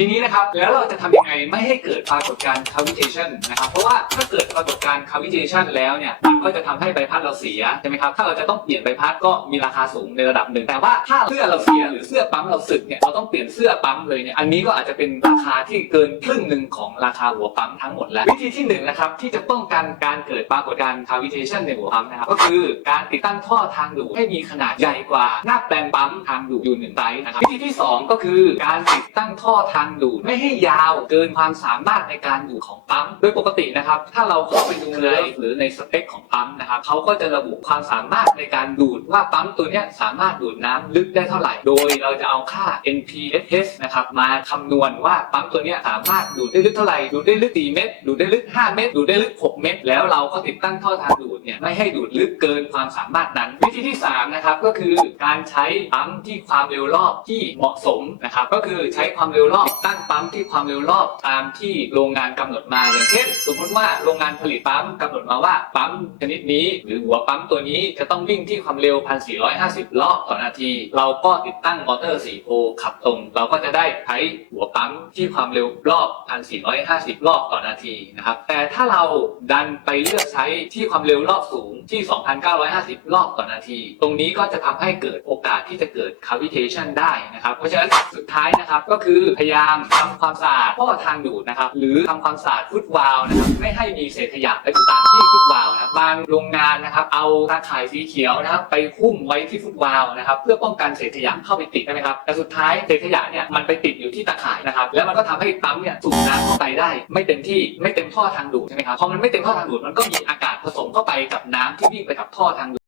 ทีนี้นะครับแล้วเราจะทำยังไงไม่ให้เกิดปรากฏการณ์ cavitation นะครับเพราะว่าถ้าเกิดปรากฏการณ์ cavitation แล้วเนี่ยมันก็จะทำให้ใบพัดเราเสียใช่ไหมครับถ้าเราจะต้องเปลี่ยนใบพัดก็มีราคาสูงในระดับหนึ่งแต่ว่าถ้าเสื้อเราเสียหรือเสื้อปั๊มเราสึกเนี่ยเราต้องเปลี่ยนเสื้อปั๊มเลยเนี่ยอันนี้ก็อาจจะเป็นราคาที่เกินครึ่งหนึ่งของราคาหัวปั๊มทั้งหมดแล้ววิธีที่หนึ่งนะครับที่จะป้องกันการเกิดปรากฏการณ์ cavitation ในหัวปั๊มนะครับก็คือการติดตั้งท่อทางดูดให้มีขนาดใหญ่กว่าหน้าแปลงปั๊มทางดูดอยู่หนึ่งไซส์นะครับวิธีที่สองก็คือการติดตั้งท่อทางดูดไม่ให้ยาวเกินความสามารถในการดูดของปั๊มโดยปกตินะครับ ถ้าเราเข้าไปดูเลยหรือในสเปคของปั๊มนะครับเขาก็จะระบุความสามารถในการดูดว่าปั๊มตัวเนี้ยสามารถดูดน้ำลึกได้เท่าไหร่ โดยเราจะเอาค่า NPSS นะครับมาคำนวณว่าปั๊มตัวเนี้ยสามารถดูดได้ลึกเท่าไหร่ดูดได้ลึก4เมตรดูดได้ลึก 5 เมตรดูดได้ลึก 6 เมตร แล้วเราก็ติดตั้งท่อทางดูดเนี่ยไม่ให้ดูดลึกเกินความสามารถนั้น วิธีที่สามนะครับก็คือการใช้ปั๊มที่ความเร็วรอบที่เหมาะสมนะครับก็คือใช้ความเร็วรอบตั้งปั๊มที่ความเร็วรอบตามที่โรงงานกำหนดมาอย่างเช่น สมมติว่าโรงงานผลิตปั๊มกำหนดมาว่าปั๊มชนิดนี้ หรือหัวปั๊มตัวนี้จะต้องวิ่งที่ความเร็ว 1,450 รอบต่อนาที เราก็ติดตั้งมอเตอร์4โพลขับตรง เราก็จะได้ใช้หัวปั๊มที่ความเร็วรอบ 1,450 รอบต่อนาทีนะครับแต่ถ้าเราดันไปเลือกใช้ที่ความเร็วรอบสูงที่ 2,950 รอบต่อนาที ตรงนี้ก็จะทำให้เกิดโอกาสที่จะเกิด cavitation ได้นะครับ เพราะฉะนั้นสุดท้ายนะครับก็คือพยายามทำความสะอาดท่อทางดูดนะครับหรือทำความสะอาดฟุตวาล์วนะครับไม่ให้มีเศษขยะไปอุดตันที่ฟุตวาล์วนะครับบางโรงงานนะครับเอาตาข่ายสีเขียวนะครับไปหุ้มไว้ที่ฟุตวาล์วนะครับเพื่อป้องกันเศษขยะเข้าไปติดใช่ไหมครับแต่สุดท้ายเศษขยะเนี่ยมันไปติดอยู่ที่ตาข่ายนะครับแล้วมันก็ทำให้ปั๊มเนี่ยสูบน้ำเข้าไปได้ ไม่เต็มที่ไม่เต็มท่อทางดูดใช่ไหมครับพอมันไม่เต็มท่อทางดูดมันก็มีอากาศผสมเข้าไปกับน้ำที่วิ่งไปกับท่อทางดูด